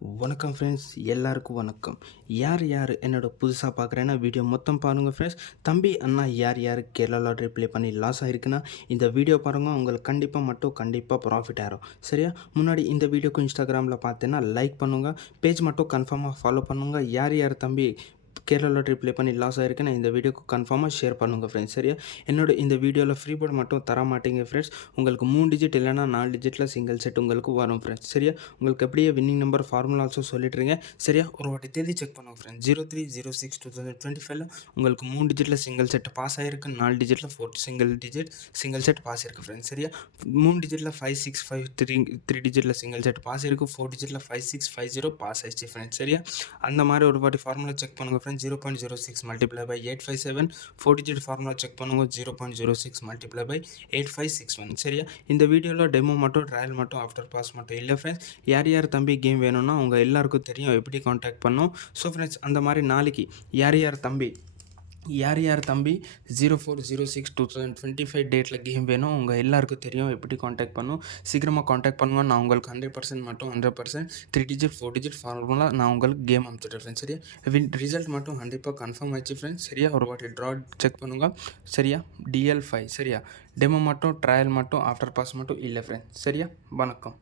வணக்கம் ஃப்ரெண்ட்ஸ், எல்லாருக்கும் வணக்கம். யார் யார் என்னோட புதுசாக பார்க்குறேன்னா வீடியோ மொத்தம் பாருங்கள் ஃப்ரெண்ட்ஸ். தம்பி அண்ணா யார் யார் கேரளா லாட்ரி ப்ளே பண்ணி லாஸ் ஆகிருக்குன்னா இந்த வீடியோ பாருங்கள், உங்களுக்கு கண்டிப்பாக ப்ராஃபிட் ஆகிரும். சரியா? முன்னாடி இந்த வீடியோக்கு இன்ஸ்டாகிராமில் பார்த்தேன்னா லைக் பண்ணுங்கள், பேஜ் மட்டும் கன்ஃபார்மாக ஃபாலோ பண்ணுங்கள். யார் யார் தம்பி கேரளா லாட்ரி ப்ளே பண்ணி லாஸ் ஆகிருக்குன்னா இந்த வீடியோக்கு கன்ஃபார்மாக ஷேர் பண்ணுங்கள் ஃப்ரெண்ட்ஸ். சரியா? என்னோட இந்த வீடியோவில் ஃப்ரீ போர்டு மட்டும் தர மாட்டேங்க ஃப்ரெண்ட்ஸ். உங்களுக்கு 3 டிஜிட் இல்லைனா 4 டிஜிட்டில் சிங்கிள் செட் உங்களுக்கு வரும் ஃப்ரெண்ட்ஸ். சரியா? உங்களுக்கு எப்படியே வின்னிங் நம்பர் ஃபார்முலா ஆல்சோ சொல்லிட்டுருங்க. சரியா? ஒரு வாட்டி தேதி செக் பண்ணுங்க ஃப்ரெண்ட்ஸ். 03/06/2025 உங்களுக்கு 3 டிஜிட்டில் சிங்கிள் செட் பாஸ் ஆகிருக்கு, 4 டிஜிட்டில் 4 சிங்கிள் செட் பாஸ் இருக்குது ஃப்ரெண்ட்ஸ். சரியா? 3 டிஜிட்டில் 5653 3 டிஜிட்டில் சிங்கிள் செட் பாஸ் இருக்குது, 4 டிஜிட்டில் 5650 பாஸ் ஆயிடுச்சு ஃப்ரெண்ட்ஸ். சரியா? அந்த மாதிரி ஒரு வாட்டி ஃபார்முலா செக் பண்ணுங்கள் friends. 0.06 multiplied by 857 4 digit formula check பண்ணுங்க. 0.06 multiplied by 8561. சரியா? இந்த வீடியோவில் டெமோ மட்டும், ட்ரையல் மட்டும், ஆஃப்டர் பாஸ் மட்டும் இல்லை ஃப்ரெண்ட்ஸ். யார் யார் தம்பி கேம் வேணும்னா உங்கள் எல்லாருக்கும் தெரியும் எப்படி காண்டாக்ட் பண்ணணும். ஸோ ஃப்ரெண்ட்ஸ், அந்த மாதிரி நாளைக்கு யார் யார் தம்பி 04/06/2025 டேட்டில் கேம் வேணும் உங்கள் எல்லாருக்கும் தெரியும் எப்படி காண்டாக்ட் பண்ணும். சீக்கிரமாக காண்டாக்ட் பண்ணுவேன். நான் உங்களுக்கு 100% மட்டும் 100% 3 டிஜிட் 4 டிஜிட் ஃபார்முலா நான் உங்களுக்கு கேம் அனுப்பிச்சிட்டேன் ஃப்ரெண்ட்ஸ். சரியா? ரிசல்ட் மட்டும் 100% கன்ஃபார்ம் ஆயிடுச்சு ஃப்ரெண்ட்ஸ். சரியா? ஒரு வாட்டி ட்ரா செக் பண்ணுங்கள். சரியா? DL5. சரியா? டெமோ மட்டும், ட்ரையல் மட்டும், ஆஃப்டர் பாஸ் மட்டும் இல்லை ஃப்ரெண்ட்ஸ். சரியா? வணக்கம்.